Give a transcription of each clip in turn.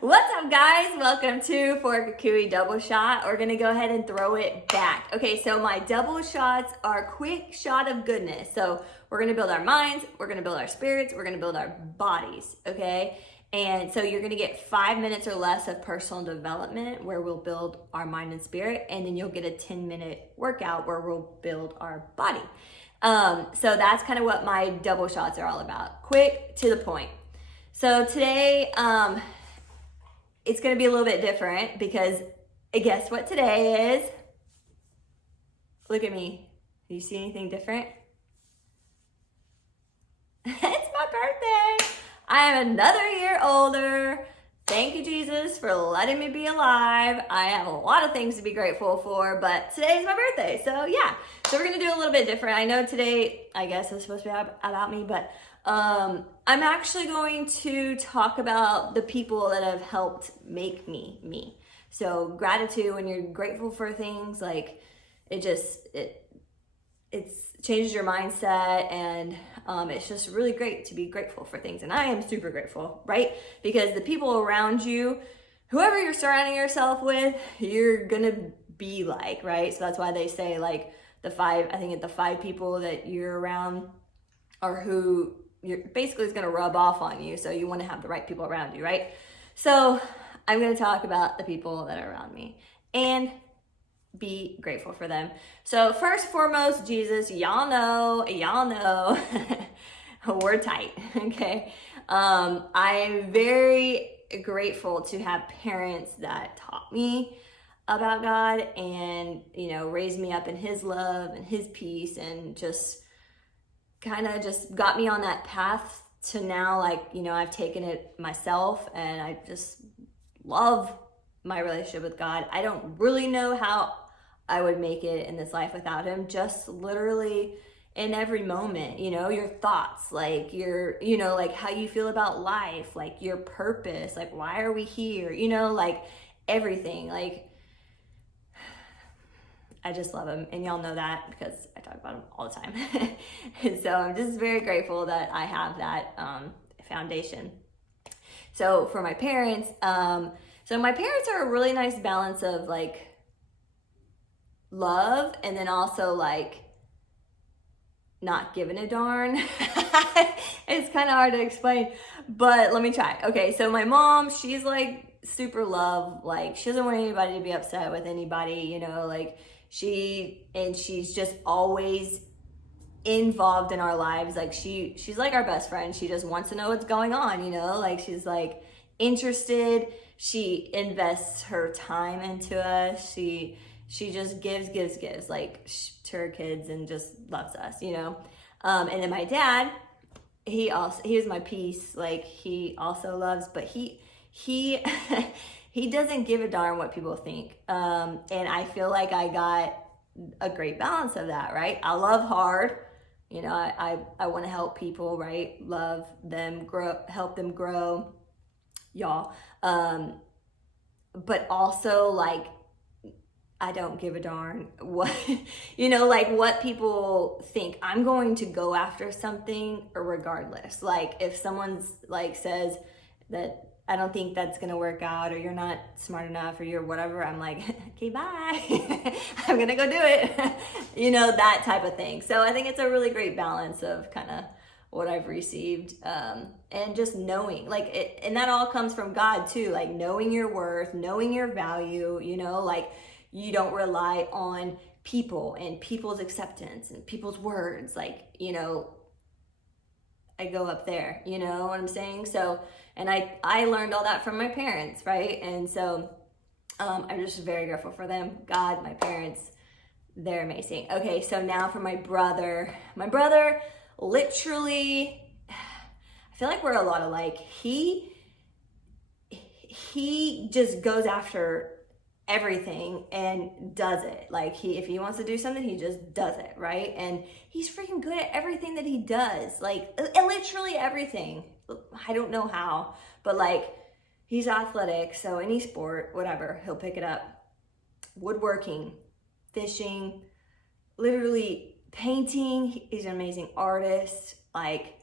What's up, guys? Welcome to For Goooo Double Shot. We're gonna go ahead and throw it back. Okay, so my double shots are quick shot of goodness. So we're gonna build our minds, we're gonna build our spirits, we're gonna build our bodies, okay? And so you're gonna get 5 minutes or less of personal development where we'll build our mind and spirit, and then you'll get a 10-minute workout where we'll build our body. So that's kind of what my double shots are all about. Quick, to the point. So today, it's going to be a little bit different because guess what today is? Look at me. Do you see anything different? It's my birthday. I am another year older. Thank you, Jesus, for letting me be alive. I have a lot of things to be grateful for, but today is my birthday. So yeah, so we're going to do a little bit different. I know today, I guess it's supposed to be about me, but I'm actually going to talk about the people that have helped make me. So gratitude, when you're grateful for things, like it changes your mindset, and it's just really great to be grateful for things. And I am super grateful, right? Because the people around you, whoever you're surrounding yourself with, you're gonna be like, right? So that's why they say like the five people that you're around are who you're basically is going to rub off on you. So you want to have the right people around you, right? So I'm going to talk about the people that are around me and be grateful for them. So first and foremost, Jesus, y'all know, we're tight, okay? I'm very grateful to have parents that taught me about God and, raised me up in His love and His peace, and just kind of just got me on that path to now, I've taken it myself, and I just love my relationship with God. I don't really know how I would make it in this life without Him. Just literally in every moment, your thoughts, like like how you feel about life, like your purpose, like why are we here, like everything, like I just love Him, and y'all know that because I talk about Him all the time. And so I'm just very grateful that I have that foundation. So for my parents, so my parents are a really nice balance of like love, and then also like not giving a darn. It's kind of hard to explain, but let me try. Okay, so my mom, she's like super love, like she doesn't want anybody to be upset with anybody, like she's just always involved in our lives. Like she's like our best friend. She just wants to know what's going on, like she's like interested. She invests her time into us. She just gives like to her kids and just loves us, and then my dad, he was my peace. Like he also loves, but he he doesn't give a darn what people think. And I feel like I got a great balance of that, right? I love hard. I want to help people, right? Love them, help them grow, y'all. But also like, I don't give a darn what, like what people think. I'm going to go after something regardless. Like if someone's like says that I don't think that's going to work out, or you're not smart enough, or you're whatever, I'm like, okay, bye. I'm going to go do it. That type of thing. So I think it's a really great balance of kind of what I've received, and just knowing like it, and that all comes from God too, like knowing your worth, knowing your value, like you don't rely on people and people's acceptance and people's words. Like, I go up there, you know what I'm saying? So, and I learned all that from my parents, right? And so I'm just very grateful for them. God, my parents, they're amazing. Okay, so now for my brother. My brother, literally, I feel like we're a lot alike. He just goes after everything and does it. Like if he wants to do something, he just does it, right? And he's freaking good at everything that he does, like literally everything. I don't know how, but like he's athletic, so any sport, whatever, he'll pick it up. Woodworking, fishing, literally painting. He's an amazing artist. Like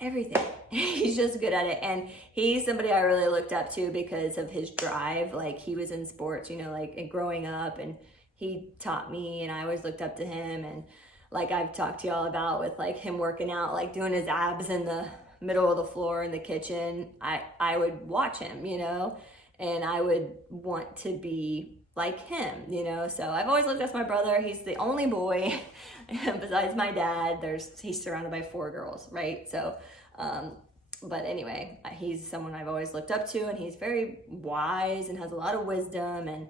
everything. He's just good at it. And he's somebody I really looked up to because of his drive. Like, he was in sports, you know, like growing up, and he taught me, and I always looked up to him. And like I've talked to y'all about with like him working out, like doing his abs in the middle of the floor in the kitchen, I would watch him, you know, and I would want to be like him, you know. So I've always looked up to my brother. He's the only boy besides my dad. He's surrounded by 4 girls, right? So but anyway, he's someone I've always looked up to, and he's very wise and has a lot of wisdom, and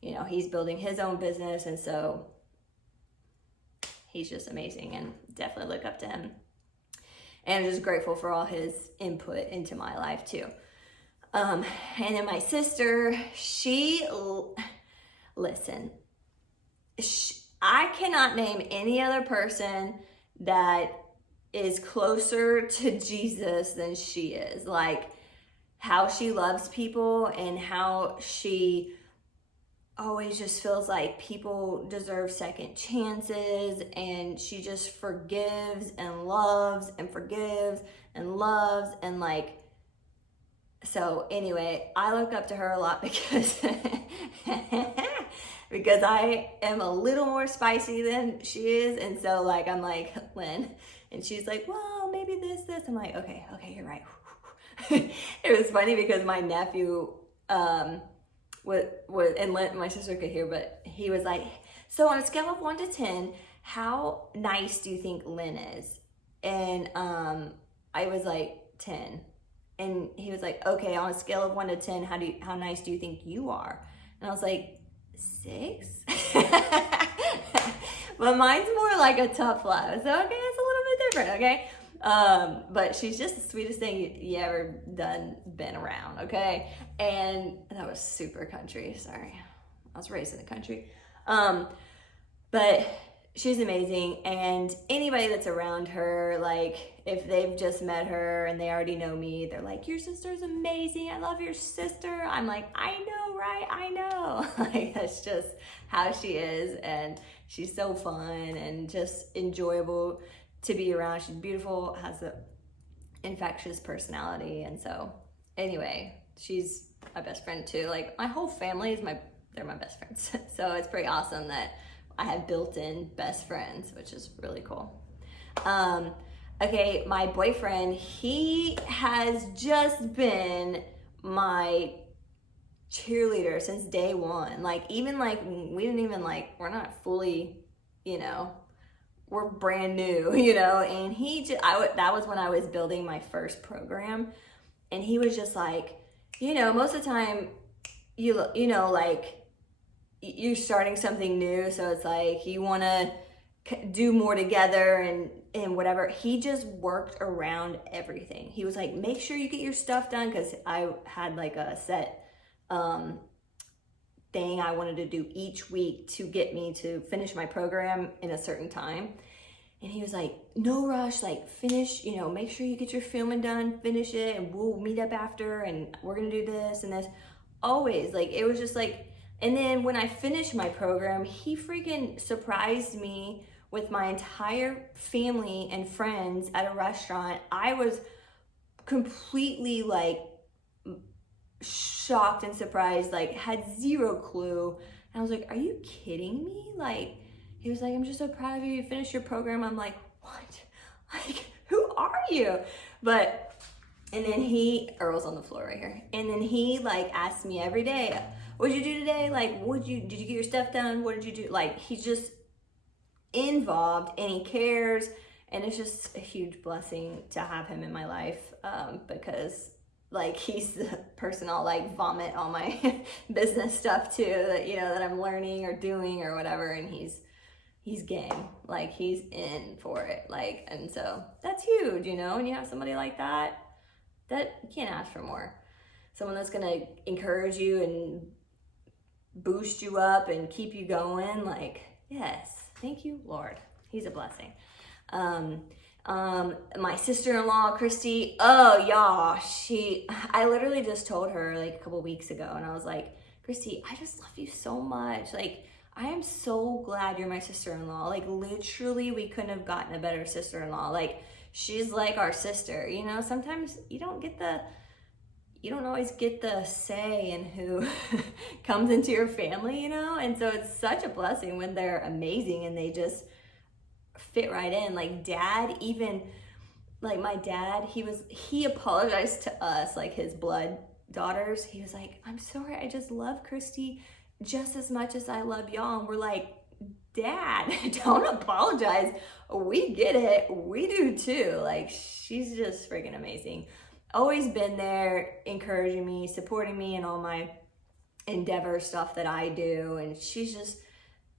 you know, he's building his own business, and so he's just amazing, and definitely look up to him. And I'm just grateful for all his input into my life too. And then my sister, listen, I cannot name any other person that is closer to Jesus than she is. Like, how she loves people, and how she always just feels like people deserve second chances, and she just forgives and loves and forgives and loves, and like, so anyway, I look up to her a lot because because I am a little more spicy than she is. And so like, I'm like, Lynn, and she's like, well, maybe this. I'm like, okay, you're right. It was funny because my nephew, and Lynn, my sister could hear, but he was like, so on a scale of 1 to 10, how nice do you think Lynn is? And I was like, 10. And he was like, okay, on a scale of 1 to 10, how nice do you think you are? And I was like, 6? But mine's more like a tough love. So, okay, it's a little bit different, okay? But she's just the sweetest thing you ever been around, okay? And that was super country, sorry. I was raised in the country. But she's amazing, and anybody that's around her, like, if they've just met her and they already know me, they're like, your sister's amazing, I love your sister. I'm like, I know, right? I know. Like, that's just how she is, and she's so fun and just enjoyable to be around. She's beautiful, has an infectious personality, and so anyway, she's my best friend too. Like, my whole family is they're my best friends. So it's pretty awesome that I have built-in best friends, which is really cool. Okay, my boyfriend, he has just been my cheerleader since day one. Like, even like, we didn't even like, we're not fully, you know, we're brand new, you know, and that was when I was building my first program, and he was just like, you know, most of the time, you know, like, you're starting something new, so it's like you want to do more together and whatever. He just worked around everything. He was like, make sure you get your stuff done, because I had like a set thing I wanted to do each week to get me to finish my program in a certain time. And he was like, no rush, like, finish, you know, make sure you get your filming done, finish it, and we'll meet up after, and we're gonna do this and this. Always, like, it was just like. And then when I finished my program, he freaking surprised me with my entire family and friends at a restaurant. I was completely like shocked and surprised, like had zero clue. And I was like, are you kidding me? Like, he was like, I'm just so proud of you. You finished your program. I'm like, what? Like, who are you? But, and then Earl's on the floor right here. And then he like asked me every day, what'd you do today? Like, did you get your stuff done? What did you do? Like, he's just involved, and he cares, and it's just a huge blessing to have him in my life, because like, he's the person I'll like vomit all my business stuff to, that, you know, that I'm learning or doing or whatever, and he's game, like, he's in for it, like, and so that's huge, you know, and you have somebody like that you can't ask for more. Someone that's gonna encourage you and boost you up and keep you going. Like, yes, thank you, Lord. He's a blessing. My sister-in-law, Christy, oh y'all, I literally just told her like a couple weeks ago, and I was like, Christy, I just love you so much. Like, I am so glad you're my sister-in-law. Like, literally, we couldn't have gotten a better sister-in-law. Like, she's like our sister. You know, sometimes you don't always get the say in who comes into your family, you know? And so it's such a blessing when they're amazing and they just fit right in. Like dad, even like my dad, he apologized to us, like his blood daughters. He was like, I'm sorry, I just love Christy just as much as I love y'all. And we're like, Dad, don't apologize. We get it. We do too. Like, she's just freaking amazing. Always been there, encouraging me, supporting me in all my endeavor stuff that I do. And she's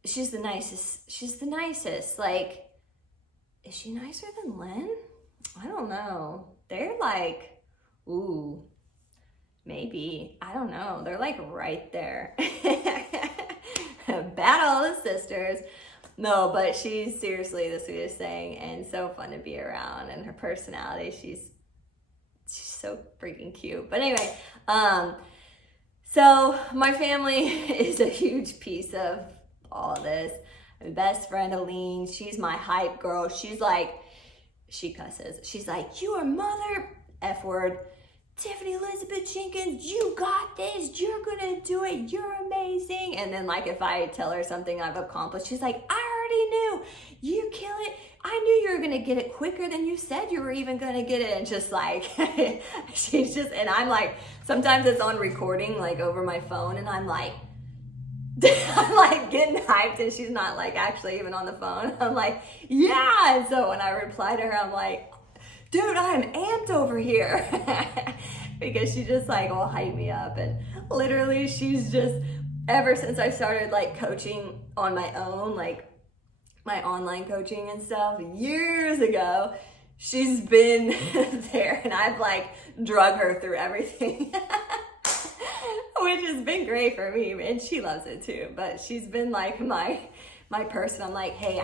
the nicest. She's the nicest. Like, is she nicer than Lynn? I don't know. They're like, ooh, maybe. I don't know. They're like right there. Battle of the sisters. No, but she's seriously the sweetest thing and so fun to be around. And her personality, she's so freaking cute. But anyway, so my family is a huge piece of all of this. My best friend Elaine, she's my hype girl. She's like, she cusses. She's like, you are mother F word. Tiffany Elizabeth Jenkins, you got this. You're gonna do it. You're amazing. And then like if I tell her something I've accomplished, she's like, I already knew. You kill it. I knew you were gonna get it quicker than you said you were even gonna get it. And just like, she's just, and I'm like, sometimes it's on recording like over my phone and I'm like getting hyped and she's not like actually even on the phone. I'm like, yeah. And so when I reply to her, I'm like, dude, I'm amped over here. Because she just like will hype me up. And literally she's just, ever since I started like coaching on my own, like my online coaching and stuff years ago, she's been there and I've like drug her through everything. Which has been great for me and she loves it too. But she's been like my person. I'm like, hey,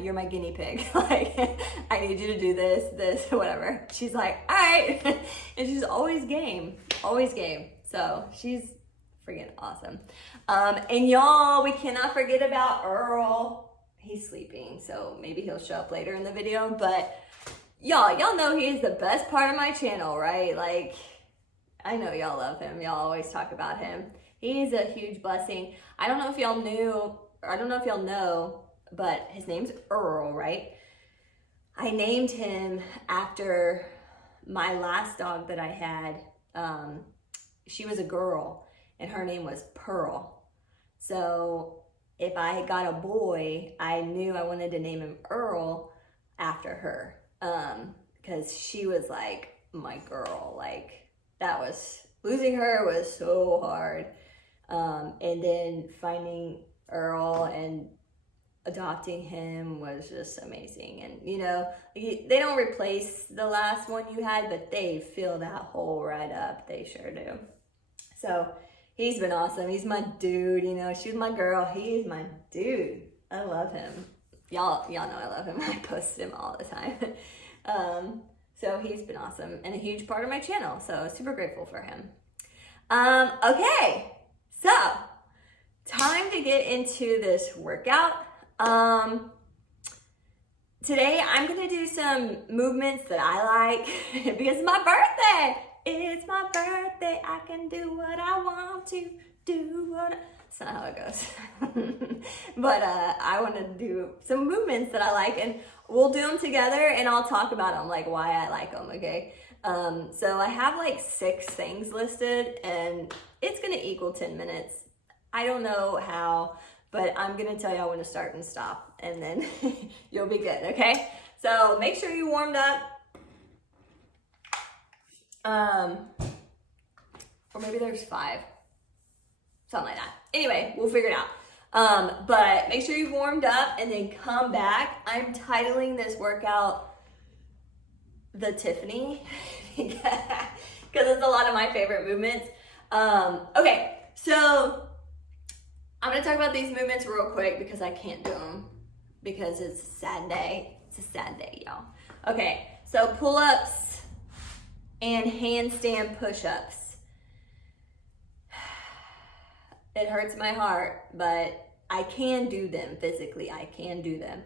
you're my guinea pig. Like, I need you to do this, whatever. She's like, all right. And she's always game. So she's freaking awesome. And y'all, we cannot forget about Earl. He's sleeping, so maybe he'll show up later in the video. But y'all know he is the best part of my channel, right? Like, I know y'all love him. Y'all always talk about him. He's a huge blessing. I don't know if y'all know, but his name's Earl, right? I named him after my last dog that I had. She was a girl and her name was Pearl. So if I got a boy, I knew I wanted to name him Earl after her. Because she was like my girl. Like, losing her was so hard. And then finding Earl and adopting him was just amazing. And you know, they don't replace the last one you had, but they fill that hole right up. They sure do. So he's been awesome. He's my dude. You know, she's my girl. He's my dude. I love him. Y'all know I love him. I post him all the time. So he's been awesome and a huge part of my channel. So super grateful for him. Okay, so time to get into this workout. Today I'm gonna do some movements that I like because it's my birthday. It's my birthday. I can do what I want to do. That's not how it goes. But I want to do some movements that I like, and we'll do them together, and I'll talk about them, like why I like them. Okay. So I have like 6 things listed, and it's gonna equal 10 minutes. I don't know how, but I'm gonna tell y'all when to start and stop, and then you'll be good, okay? So make sure you warmed up. Or maybe there's 5, something like that. Anyway, we'll figure it out. But make sure you've warmed up and then come back. I'm titling this workout the Tiffany because it's a lot of my favorite movements. Okay, so I'm gonna talk about these movements real quick because I can't do them because it's a sad day. It's a sad day, y'all. Okay, so pull-ups and handstand push-ups. It hurts my heart, but I can do them physically. I can do them.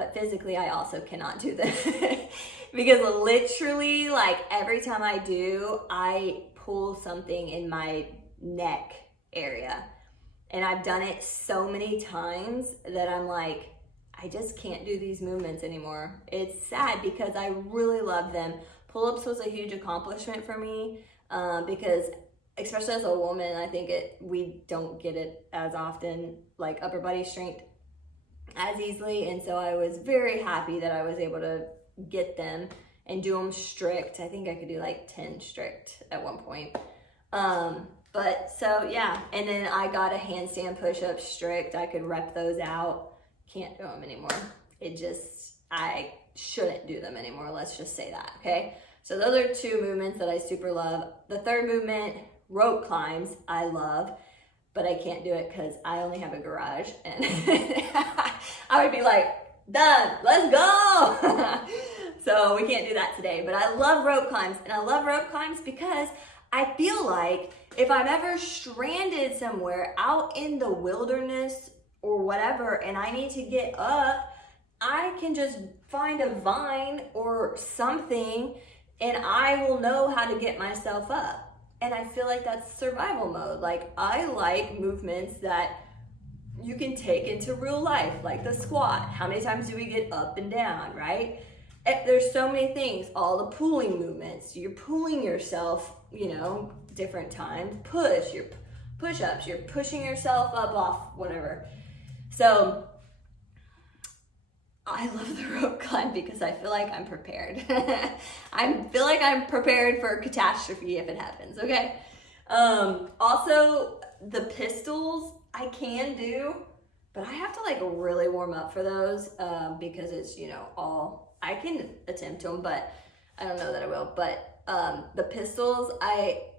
but physically I also cannot do this. Because literally, like, every time I do, I pull something in my neck area. And I've done it so many times that I'm like, I just can't do these movements anymore. It's sad because I really love them. Pull-ups was a huge accomplishment for me because especially as a woman, I think we don't get it as often, like upper body strength as easily. And so I was very happy that I was able to get them and do them strict. I think I could do like 10 strict at one point. But so yeah, and then I got a handstand push-up strict. I could rep those out. Can't do them anymore. I shouldn't do them anymore. Let's just say that, okay? So those are two movements that I super love. The third movement, rope climbs, I love, but I can't do it because I only have a garage and I would be like, done, let's go. So we can't do that today, but I love rope climbs, and I love rope climbs because I feel like if I'm ever stranded somewhere out in the wilderness or whatever, and I need to get up, I can just find a vine or something and I will know how to get myself up. And I feel like that's survival mode. Like, I like movements that you can take into real life, like the squat. How many times do we get up and down, right? There's so many things. All the pulling movements. You're pulling yourself, different times. Your push-ups. You're pushing yourself up off whatever. So I love the rope climb because I feel like I'm prepared. I feel like I'm prepared for catastrophe if it happens, okay? Also, the pistols I can do, but I have to like really warm up for those because it's, I can attempt them, but I don't know that I will. But the pistols,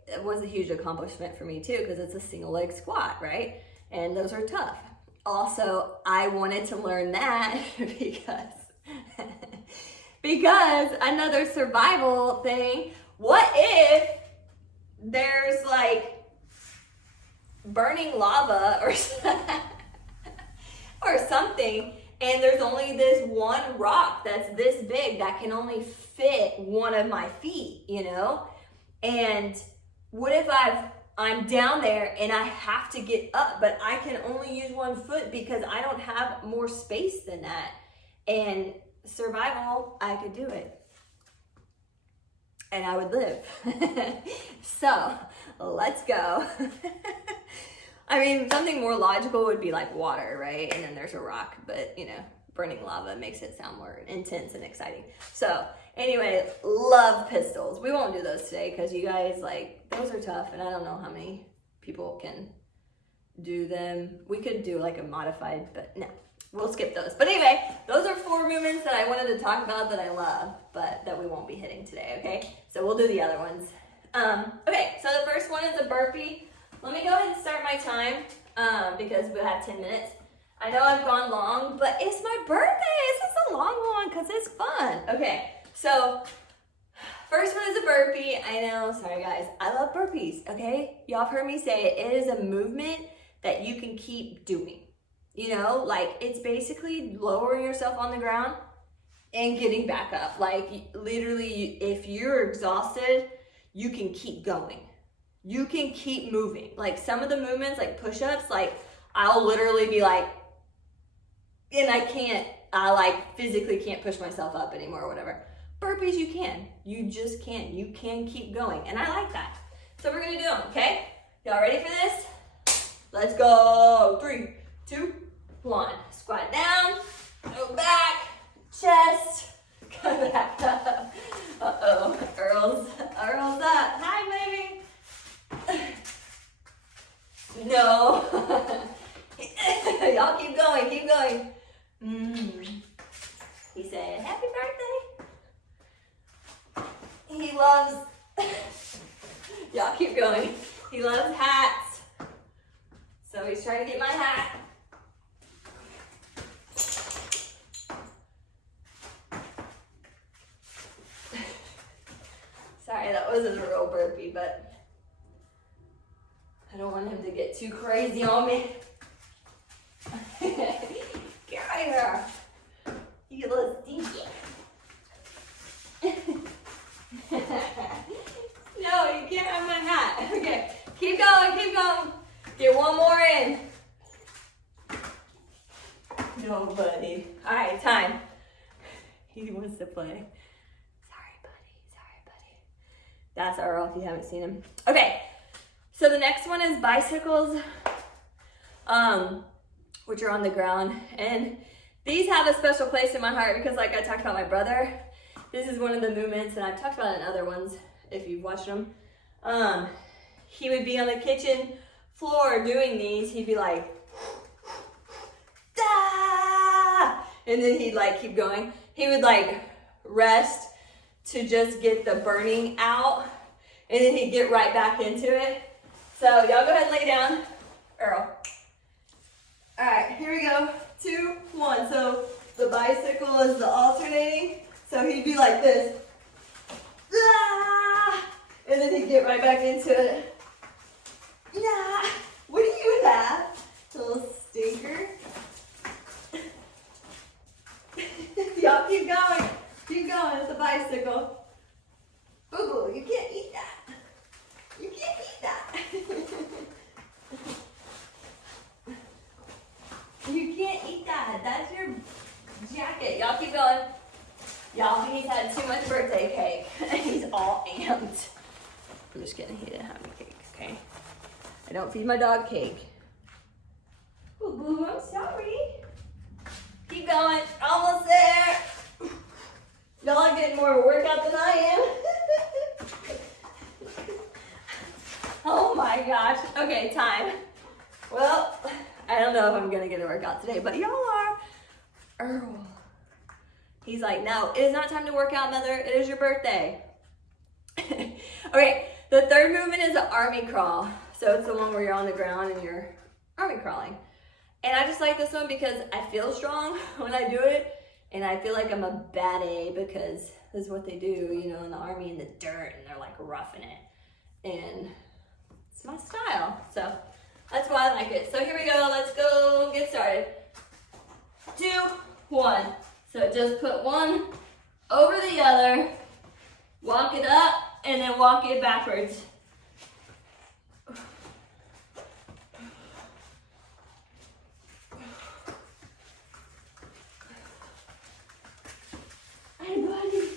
it was a huge accomplishment for me too because it's a single leg squat, right? And those are tough. Also, I wanted to learn that because another survival thing, what if there's like burning lava or something, and there's only this one rock that's this big that can only fit one of my feet, And what if I'm down there and I have to get up, but I can only use one foot because I don't have more space than that. And survival, I could do it. And I would live. So, let's go. I mean, something more logical would be like water, right? And then there's a rock, but burning lava makes it sound more intense and exciting. So, anyway, love pistols. We won't do those today because you guys, those are tough, and I don't know how many people can do them. We could do like a modified, but no, we'll skip those. But anyway, those are 4 movements that I wanted to talk about that I love, but that we won't be hitting today, okay? So we'll do the other ones. Okay, so the first one is a burpee. Let me go ahead and start my time because we'll have 10 minutes. I know I've gone long, but it's my birthday. This is a long one because it's fun. Okay, so first one is a burpee. I know, sorry guys. I love burpees, okay? Y'all have heard me say it. It is a movement that you can keep doing. It's basically lowering yourself on the ground and getting back up. Literally, if you're exhausted, you can keep going. You can keep moving. Some of the movements, like push-ups, I'll literally be like, and I physically can't push myself up anymore or whatever. Burpees, you can. You just can. You can keep going. And I like that. So we're going to do them, okay? Y'all ready for this? Let's go. 3, 2, 1. Squat down. Go back. Chest. Come back up. Uh-oh. Earl's up. Hi, baby. No. Y'all keep going. Keep going. He said, happy birthday. He loves, y'all keep going. He loves hats. So he's trying to get my hat. Sorry, that wasn't a real burpee, but I don't want him to get too crazy on me. Get right here. You You little stinky. No, you can't have my hat. Okay, keep going, keep going. Get one more in. No, buddy. All right, time. He wants to play. Sorry, buddy. Sorry, buddy. That's Earl if you haven't seen him. Okay, so the next one is bicycles, which are on the ground. And these have a special place in my heart because, like I talked about my brother, this is one of the movements, and I've talked about it in other ones if you've watched them. He would be on the kitchen floor doing these. He'd be like, ah! And then he'd like keep going. He would like rest to just get the burning out, and then he'd get right back into it. So y'all go ahead and lay down. Earl. All right, here we go. 2, 1. So the bicycle is the alternating. So he'd be like this. Ah! And then he'd get right back into it. Yeah. What do you have? Little stinker. Y'all keep going. Keep going. It's a bicycle. Boo-boo, you can't eat that. You can't eat that. You can't eat that. That's your jacket. Y'all keep going. Y'all, he's had too much birthday cake. He's all amped. I'm just kidding. He didn't have any cake, okay? I don't feed my dog cake. Boo boo, I'm sorry. Keep going. Almost there. Y'all are getting more of a workout than I am. Oh my gosh. Okay, time. Well, I don't know if I'm gonna get a workout today, but y'all are. Earl. He's like, no, it is not time to work out, mother. It is your birthday. Okay, the third movement is the army crawl. So it's the one where you're on the ground and you're army crawling. And I just like this one because I feel strong when I do it. And I feel like I'm a bad A because this is what they do, you know, in the army in the dirt, and they're like roughing it. And it's my style. So that's why I like it. So here we go. Let's go get started. 2, 1. So just put one over the other, walk it up, and then walk it backwards. Hey, buddy.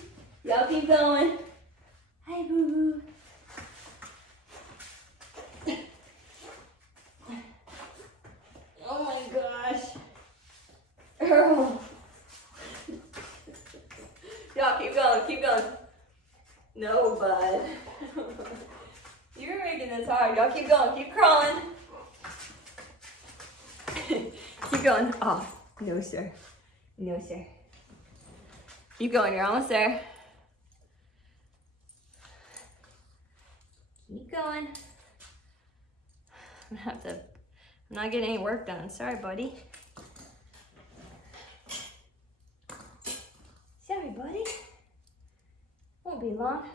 Y'all keep going. Hey, boo-boo. Oh my gosh. Earl. Y'all keep going, keep going. No, bud. You're making this hard. Y'all keep going, keep crawling. Keep going. Oh, no, sir. No, sir. Keep going, you're almost there. Keep going. I'm not getting any work done. Sorry, buddy. Sorry, buddy. Won't be long.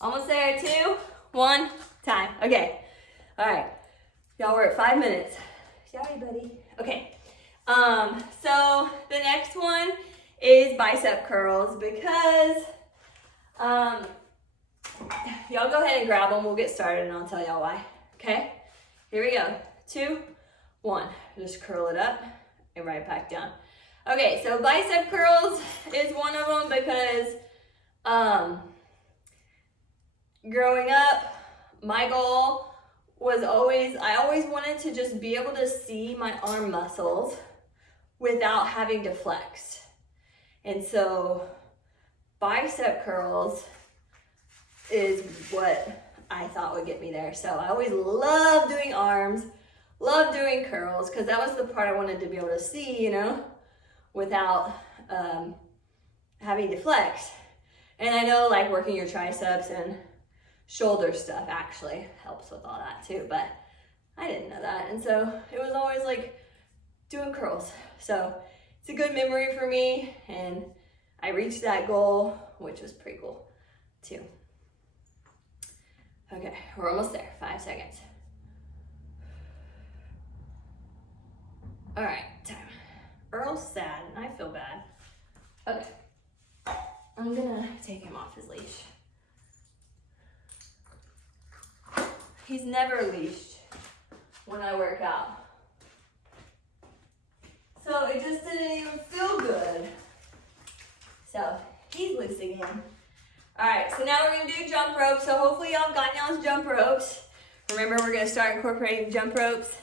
Almost there. 2, 1, time. Okay. All right. Y'all, we're at 5 minutes. Sorry, buddy. Okay. So the next one is bicep curls because y'all go ahead and grab them. We'll get started and I'll tell y'all why. Okay. Here we go. 2, 1. Just curl it up and right back down. Okay, so bicep curls is one of them because growing up, my goal was I always wanted to just be able to see my arm muscles without having to flex. And so bicep curls is what I thought would get me there. So I always loved doing arms, loved doing curls, because that was the part I wanted to be able to see, you know, without having to flex. And I know like working your triceps and shoulder stuff actually helps with all that too, but I didn't know that. And so it was always like doing curls. So it's a good memory for me, and I reached that goal, which was pretty cool too. Okay, we're almost there, 5 seconds. All right, time. Earl's sad, and I feel bad. Okay. I'm gonna take him off his leash. He's never leashed when I work out. So it just didn't even feel good. So he's loose again. All right, so now we're gonna do jump ropes. So hopefully y'all got y'all's jump ropes. Remember, we're gonna start incorporating jump ropes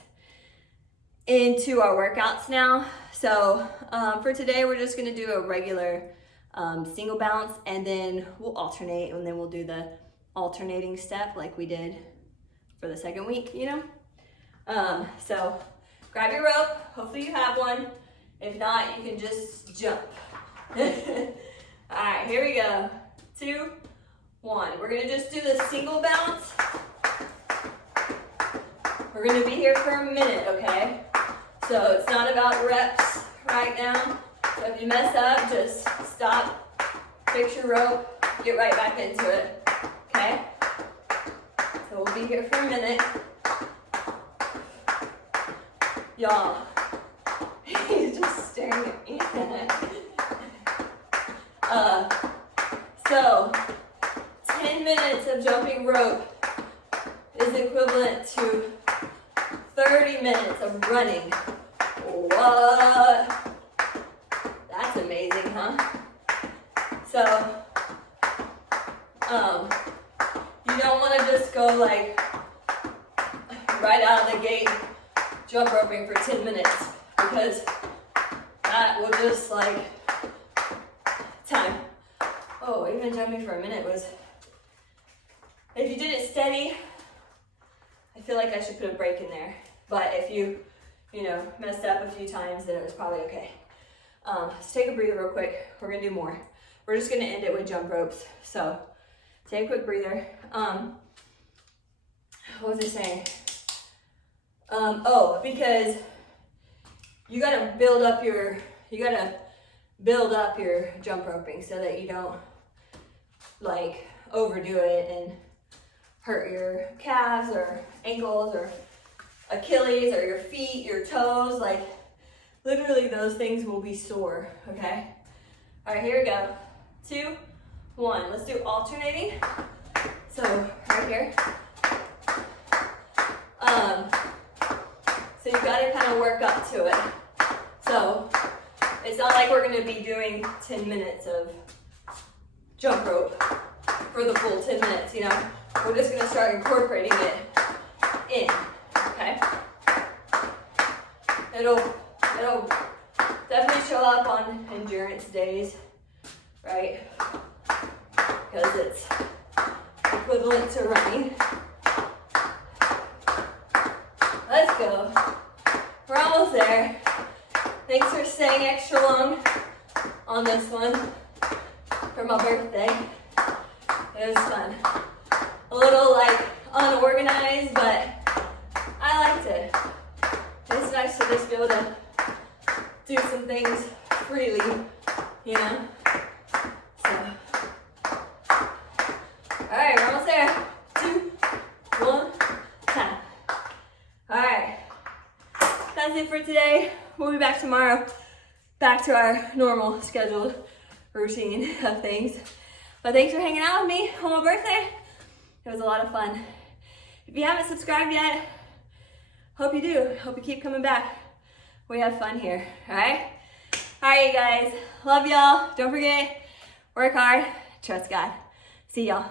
into our workouts now. So for today, we're just gonna do a regular single bounce, and then we'll alternate, and then we'll do the alternating step like we did for the second week, you know? So grab your rope, hopefully you have one. If not, you can just jump. All right, here we go. 2, 1. We're gonna just do the single bounce. We're gonna be here for a minute, okay? So it's not about reps right now. So if you mess up, just stop, fix your rope, get right back into it, okay? So we'll be here for a minute. Y'all, he's just staring at me. So 10 minutes of jumping rope is equivalent to 30 minutes of running. What? That's amazing, huh? So, you don't want to just go like right out of the gate jump roping for 10 minutes, because that will just like time. Oh, even jumping for a minute was, if you did it steady, I feel like I should put a break in there. But if you messed up a few times, then it was probably okay. Let's take a breather real quick. We're gonna do more. We're just gonna end it with jump ropes. So take a quick breather. What was I saying? Because you gotta build up your jump roping so that you don't like overdo it and hurt your calves or ankles or Achilles or your feet, your toes. Like literally those things will be sore, okay? All right, here we go. 2, 1. Let's do alternating. So right here. So you've got to kind of work up to it. So it's not like we're going to be doing 10 minutes of jump rope for the full 10 minutes, you know. We're just going to start incorporating it in, okay? It'll definitely show up on endurance days, right? Because it's equivalent to running. Let's go. We're almost there. Thanks for staying extra long on this one for my birthday. It was fun. A little like unorganized, but I liked it. It's nice to just be able to do some things freely, you know? So, all right, we're almost there. 2, 1, time. All right, that's it for today. We'll be back tomorrow, back to our normal scheduled routine of things. But thanks for hanging out with me on my birthday. It was a lot of fun. If you haven't subscribed yet, hope you do. Hope you keep coming back. We have fun here, all right? All right, you guys. Love y'all. Don't forget, work hard, trust God. See y'all.